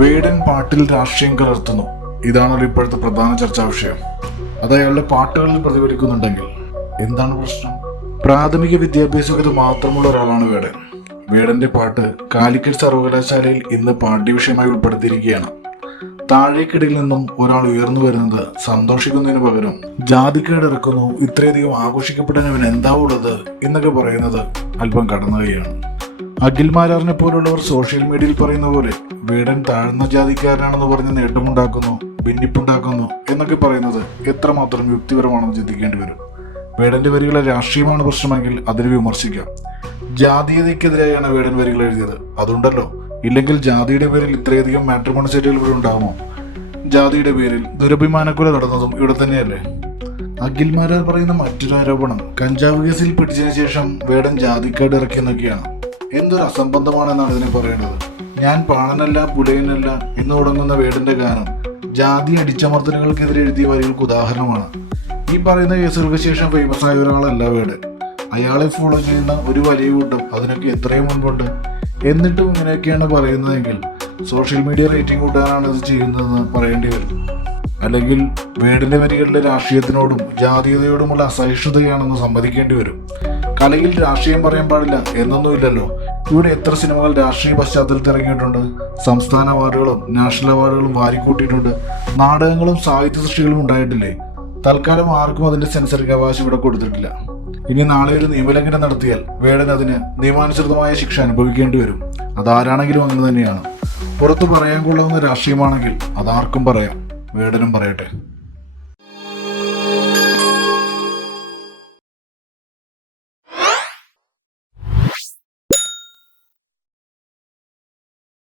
വേടൻ പാട്ടിൽ രാഷ്ട്രീയം കലർത്തുന്നു. ഇതാണല്ലോ ഇപ്പോഴത്തെ പ്രധാന ചർച്ചാ വിഷയം. അത് അയാളുടെ പാട്ടുകളിൽ പ്രതിഫലിക്കുന്നുണ്ടെങ്കിൽ എന്താണ് പ്രശ്നം? പ്രാഥമിക വിദ്യാഭ്യാസ മാത്രമുള്ള ഒരാളാണ് വേടൻ. വേടന്റെ പാട്ട് കാലിക്കറ്റ് സർവകലാശാലയിൽ ഇന്ന് പാഠ്യവിഷയമായി ഉൾപ്പെടുത്തിയിരിക്കുകയാണ്. താഴേക്കിടയിൽ നിന്നും ഒരാൾ ഉയർന്നു വരുന്നത് സന്തോഷിക്കുന്നതിന് പകരം ജാതിക്കേട് ഇറക്കുന്നു, ഇത്രയധികം ആഘോഷിക്കപ്പെടാൻ അവൻ എന്താ ഉള്ളത് എന്നൊക്കെ പറയുന്നത് അല്പം കടന്നുകയാണ്. അഖിൽ മാരാറിനെ പോലുള്ളവർ സോഷ്യൽ മീഡിയയിൽ പറയുന്ന പോലെ വേടൻ താഴ്ന്ന ജാതിക്കാരനാണെന്ന് പറഞ്ഞ് നേട്ടമുണ്ടാക്കുന്നു, ഭിന്നിപ്പുണ്ടാക്കുന്നു എന്നൊക്കെ പറയുന്നത് എത്രമാത്രം യുക്തിപരമാണെന്ന് ചിന്തിക്കേണ്ടി വരും. വേടന്റെ വരികളെ രാഷ്ട്രീയമാണ് പ്രശ്നമെങ്കിൽ അതിനെ വിമർശിക്കാം. ജാതീയതയ്ക്കെതിരെയാണ് വേടൻ വരികൾ എഴുതിയത്, അതുണ്ടല്ലോ. ഇല്ലെങ്കിൽ ജാതിയുടെ പേരിൽ ഇത്രയധികം മാട്രിമോണി സെറ്റുകൾ ഇവിടെ ഉണ്ടാകുമോ? ജാതിയുടെ പേരിൽ ദുരഭിമാനക്കൊല നടന്നതും ഇവിടെ തന്നെയല്ലേ? അഖിൽ മാരാർ പറയുന്ന മറ്റൊരു ആരോപണം കഞ്ചാവ് കേസിൽ പിടിച്ചതിന് ശേഷം വേടൻ ജാതിക്കാട് ഇറക്കിയെന്നൊക്കെയാണ്. എന്തൊരു അസംബന്ധമാണെന്നാണ് ഇതിനെ പറയേണ്ടത്. ഞാൻ പാണനല്ല പുലയനല്ല എന്ന് തുടങ്ങുന്ന വേടന്റെ ഗാനം ജാതി അടിച്ചമർത്തലുകൾക്കെതിരെ എഴുതിയ വരികൾക്ക് ഉദാഹരണമാണ്. ഈ പറയുന്ന കേസുകൾക്ക് ശേഷം ഫേമസ് ആയ ഒരാളല്ല വേടൻ. അയാളെ ഫോളോ ചെയ്യുന്ന ഒരു വലിയ കൂട്ടം അതിനൊക്കെ എത്രയും മുൻപുണ്ട്. എന്നിട്ടും ഇങ്ങനെയൊക്കെയാണ് പറയുന്നതെങ്കിൽ സോഷ്യൽ മീഡിയ റേറ്റിംഗ് കൂട്ടാനാണ് ഇത് ചെയ്യുന്നതെന്ന് പറയേണ്ടി വരും. അല്ലെങ്കിൽ വേടന്റെ വരികളുടെ രാഷ്ട്രീയത്തിനോടും ജാതീയതയോടുമുള്ള അസഹിഷ്ണുതയാണെന്ന് സമ്മതിക്കേണ്ടി വരും. കലയിൽ രാഷ്ട്രീയം പറയാൻ പാടില്ല എന്നൊന്നുമില്ലല്ലോ. ഇവിടെ എത്ര സിനിമകൾ രാഷ്ട്രീയ പശ്ചാത്തലത്തിൽ ഇറങ്ങിയിട്ടുണ്ട്. സംസ്ഥാന അവാർഡുകളും നാഷണൽ അവാർഡുകളും വാരിക്കൂട്ടിയിട്ടുണ്ട്. നാടകങ്ങളും സാഹിത്യ സൃഷ്ടികളും ഉണ്ടായിട്ടില്ലേ? തൽക്കാലം ആർക്കും അതിന്റെ സെൻസറിംഗ് അവകാശം ഇവിടെ കൊടുത്തിട്ടില്ല. ഇനി നാളെ ഒരു നിയമലംഘനം നടത്തിയാൽ വേടൻ അതിന് നിയമാനുസൃതമായ ശിക്ഷ അനുഭവിക്കേണ്ടി വരും. അതാരാണെങ്കിലും അങ്ങനെ തന്നെയാണ്. പുറത്ത് പറയാൻ കൊള്ളുന്ന രാഷ്ട്രീയമാണെങ്കിൽ അതാർക്കും പറയാം. വേടനും പറയട്ടെ.